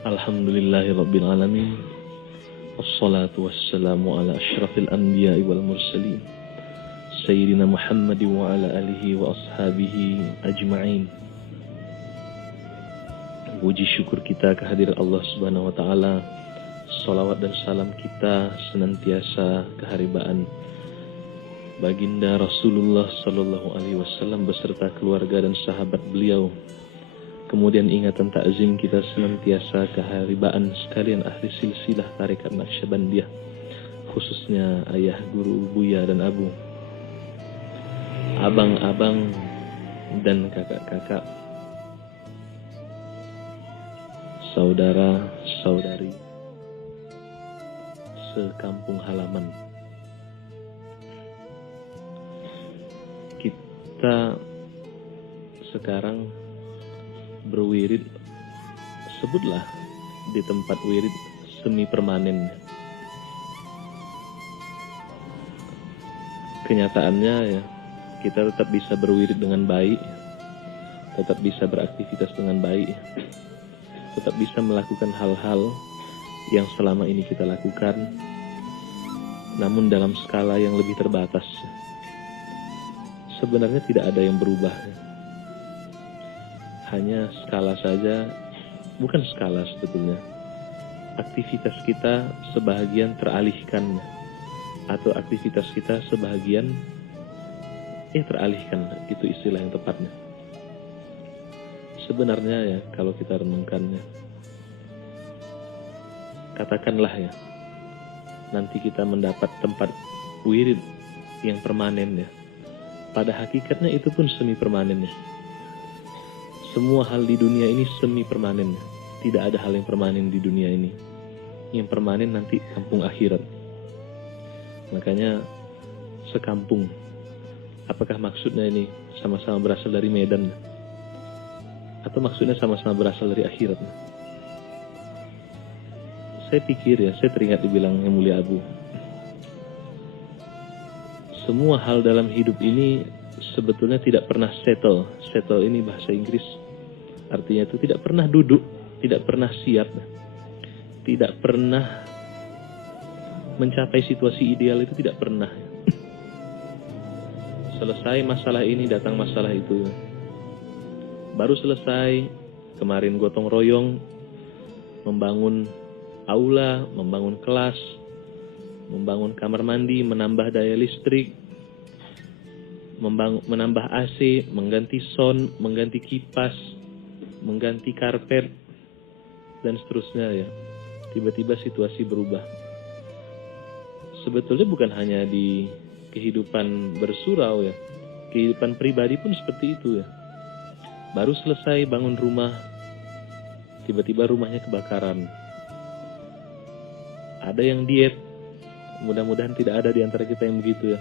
Alhamdulillahirabbil alamin. Wassalatu wassalamu ala asyrafil anbiya'i wal mursalin. Sayyidina Muhammad wa ala alihi wa ashabihi ajma'in. Puji syukur kita kehadiran Allah Subhanahu wa taala. Salawat dan salam kita senantiasa keharibaan baginda Rasulullah sallallahu alaihi wasallam beserta keluarga dan sahabat beliau. Kemudian ingatan takzim kita senantiasa keharibaan sekalian ahli silsilah tarekat Naqsyabandiyah, khususnya ayah, guru, buya dan abu, abang-abang dan kakak-kakak, saudara-saudari sekampung halaman. Kita sekarang berwirid, sebutlah di tempat wirid semi permanen. Kenyataannya ya, kita tetap bisa berwirid dengan baik, tetap bisa beraktivitas dengan baik, tetap bisa melakukan hal-hal yang selama ini kita lakukan, namun dalam skala yang lebih terbatas. Sebenarnya tidak ada yang berubah, hanya skala saja, bukan skala sebetulnya. Aktivitas kita sebahagian teralihkan, atau aktivitas kita sebahagian teralihkan, itu istilah yang tepatnya. Sebenarnya ya, kalau kita renungkannya, katakanlah ya, nanti kita mendapat tempat wirid yang permanen ya. Pada hakikatnya itu pun semi permanen ya. Semua hal di dunia ini semi permanen. Tidak ada hal yang permanen di dunia ini. Yang permanen nanti kampung akhirat. Makanya sekampung. Apakah maksudnya ini sama-sama berasal dari Medan? Atau maksudnya sama-sama berasal dari akhirat? Saya pikir ya, saya teringat dibilang Yang Mulia Abu. Semua hal dalam hidup ini sebetulnya tidak pernah settle. Settle ini bahasa Inggris. Artinya itu tidak pernah duduk, tidak pernah siap, tidak pernah mencapai situasi ideal, itu tidak pernah. Selesai masalah ini, datang masalah itu. Baru selesai, kemarin gotong royong, membangun aula, membangun kelas, membangun kamar mandi, menambah daya listrik, menambah AC, mengganti sound, mengganti kipas, mengganti karpet, dan seterusnya ya. Tiba-tiba situasi berubah. Sebetulnya bukan hanya di kehidupan bersurau ya, kehidupan pribadi pun seperti itu ya. Baru selesai bangun rumah, tiba-tiba rumahnya kebakaran. Ada yang diet, mudah-mudahan tidak ada di antara kita yang begitu ya.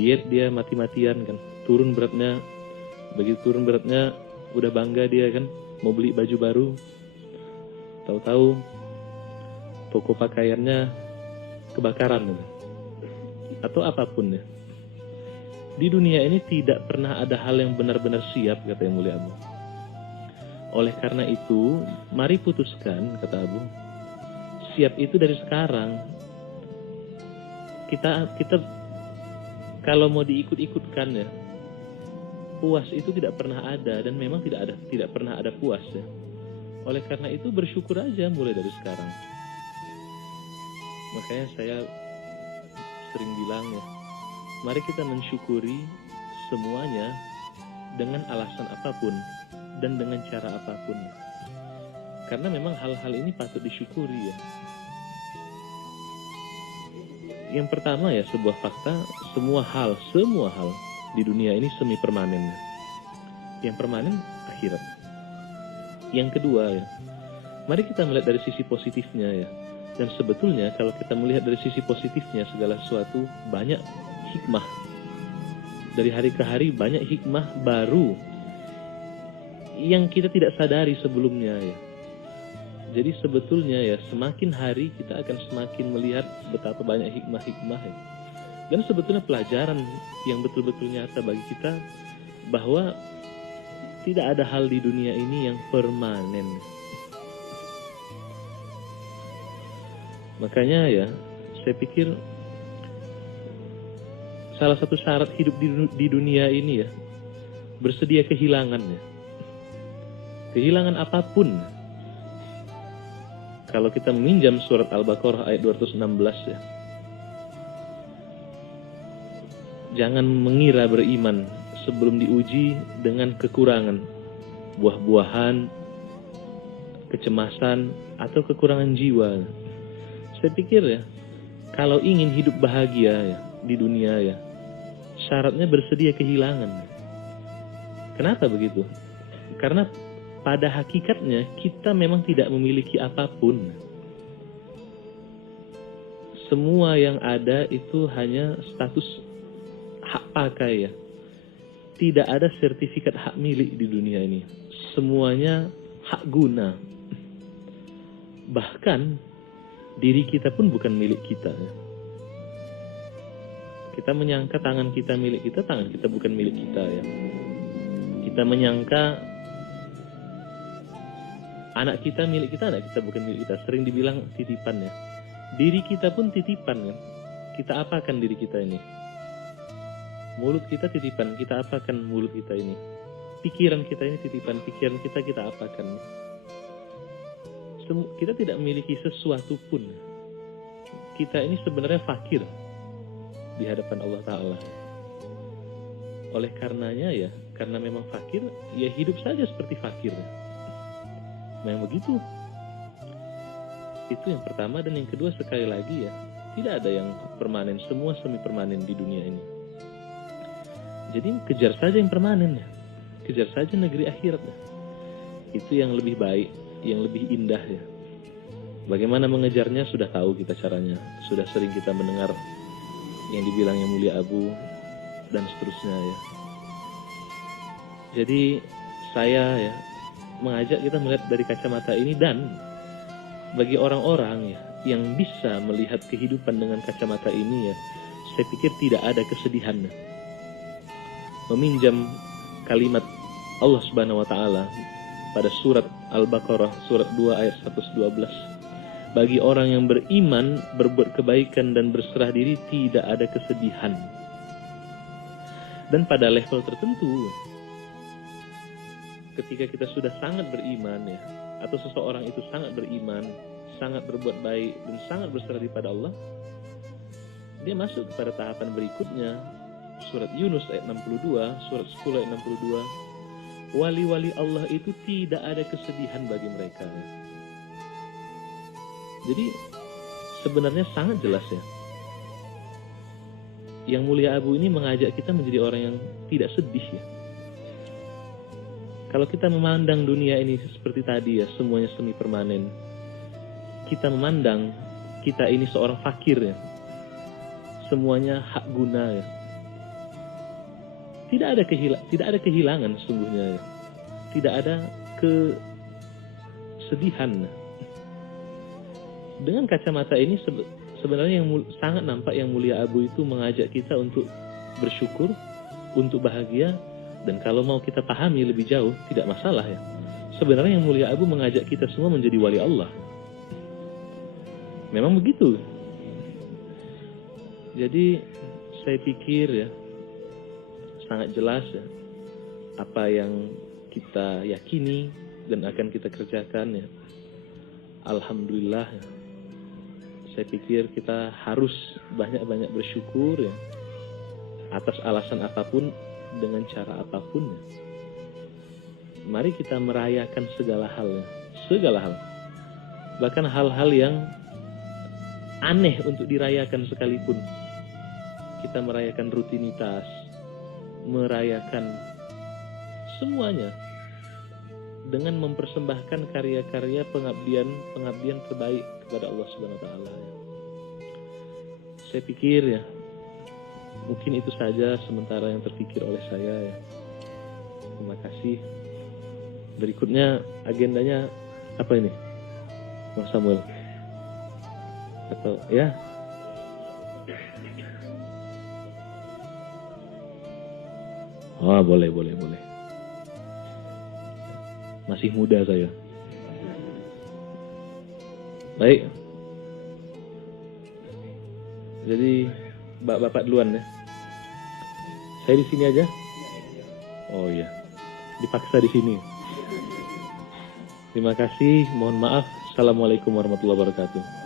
Diet dia mati-matian kan, turun beratnya, begitu turun beratnya udah bangga dia kan, mau beli baju baru, tahu-tahu toko pakaiannya kebakaran kan? Atau apapun ya. Di dunia ini tidak pernah ada hal yang benar-benar siap, kata Yang Mulia Abu. Oleh karena itu, mari putuskan, kata Abu, siap itu dari sekarang. Kita kalau mau diikut-ikutkan ya, puas itu tidak pernah ada, dan memang tidak pernah ada puas ya. Oleh karena itu bersyukur aja mulai dari sekarang. Makanya saya sering bilang ya, mari kita mensyukuri semuanya dengan alasan apapun dan dengan cara apapun. Karena memang hal-hal ini patut disyukuri ya. Yang pertama ya, sebuah fakta, semua hal di dunia ini semi permanen. Yang permanen akhirat. Yang kedua ya, mari kita melihat dari sisi positifnya ya. Dan sebetulnya kalau kita melihat dari sisi positifnya, segala sesuatu banyak hikmah. Dari hari ke hari banyak hikmah baru yang kita tidak sadari sebelumnya ya. Jadi sebetulnya ya, semakin hari kita akan semakin melihat betapa banyak hikmah-hikmah ya. Dan sebetulnya pelajaran yang betul-betul nyata bagi kita bahwa tidak ada hal di dunia ini yang permanen. Makanya ya, saya pikir salah satu syarat hidup di dunia ini ya, bersedia kehilangan ya. Kehilangan apapun. Kalau kita meminjam surat Al-Baqarah ayat 216 ya. Jangan mengira beriman sebelum diuji dengan kekurangan, buah-buahan, kecemasan, atau kekurangan jiwa. Saya pikir ya, kalau ingin hidup bahagia ya di dunia ya, syaratnya bersedia kehilangan. Kenapa begitu? Karena pada hakikatnya kita memang tidak memiliki apapun. Semua yang ada itu hanya status hak pakai ya. Tidak ada sertifikat hak milik di dunia ini. Semuanya hak guna. Bahkan diri kita pun bukan milik kita ya. Kita menyangka tangan kita milik kita, tangan kita bukan milik kita ya. Kita menyangka anak kita milik kita, anak kita bukan milik kita. Sering dibilang titipan ya. Diri kita pun titipan kan. Kita apakan diri kita ini? Mulut kita titipan, kita apakan mulut kita ini? Pikiran kita ini titipan, pikiran kita apakan? Kita tidak memiliki sesuatu pun. Kita ini sebenarnya fakir di hadapan Allah Ta'ala. Oleh karenanya ya, karena memang fakir, ya hidup saja seperti fakir. Memang begitu. Itu yang pertama. Dan yang kedua, sekali lagi ya, tidak ada yang permanen, semua semi permanen di dunia ini. Jadi kejar saja yang permanen ya. Kejar saja negeri akhirat ya. Itu yang lebih baik, yang lebih indah ya. Bagaimana mengejarnya sudah tahu kita caranya. Sudah sering kita mendengar yang dibilang yang mulia Abu dan seterusnya ya. Jadi saya ya mengajak kita melihat dari kacamata ini, dan bagi orang-orang ya yang bisa melihat kehidupan dengan kacamata ini ya, saya pikir tidak ada kesedihan. Meminjam kalimat Allah Subhanahu wa taala pada surat Al-Baqarah surat 2 ayat 112. Bagi orang yang beriman, berbuat kebaikan dan berserah diri, tidak ada kesedihan. Dan pada level tertentu, ketika kita sudah sangat beriman ya, atau seseorang itu sangat beriman, sangat berbuat baik dan sangat berserah diri pada Allah, dia masuk kepada tahapan berikutnya. Surat Yunus ayat 62, surat 10 ayat 62. Wali-wali Allah itu tidak ada kesedihan bagi mereka. Jadi sebenarnya sangat jelas ya. Yang mulia Abu ini mengajak kita menjadi orang yang tidak sedih ya. Kalau kita memandang dunia ini seperti tadi ya, semuanya semi permanen. Kita memandang kita ini seorang fakir ya. Semuanya hak guna ya. Tidak ada kehilangan sesungguhnya ya. Tidak ada kesedihan. Dengan kacamata ini sebenarnya yang sangat nampak yang mulia Abu itu mengajak kita untuk bersyukur, untuk bahagia, dan kalau mau kita pahami lebih jauh tidak masalah ya. Sebenarnya yang mulia Abu mengajak kita semua menjadi wali Allah. Memang begitu. Jadi saya pikir ya sangat jelas ya apa yang kita yakini dan akan kita kerjakan ya. Alhamdulillah ya. Saya pikir kita harus banyak-banyak bersyukur ya atas alasan apapun, dengan cara apapun ya. Mari kita merayakan segala hal ya. Segala hal. Bahkan hal-hal yang aneh untuk dirayakan sekalipun. Kita merayakan rutinitas, merayakan semuanya dengan mempersembahkan karya-karya pengabdian terbaik kepada Allah Subhanahu wa taala. Saya pikir ya, mungkin itu saja sementara yang terpikir oleh saya ya. Terima kasih. Berikutnya agendanya apa ini? Mas Samuel. Atau ya? Oh, boleh. Masih muda saya. Baik. Jadi bapak duluan ya. Saya di sini aja. Oh iya, dipaksa di sini. Terima kasih. Mohon maaf. Assalamualaikum warahmatullahi wabarakatuh.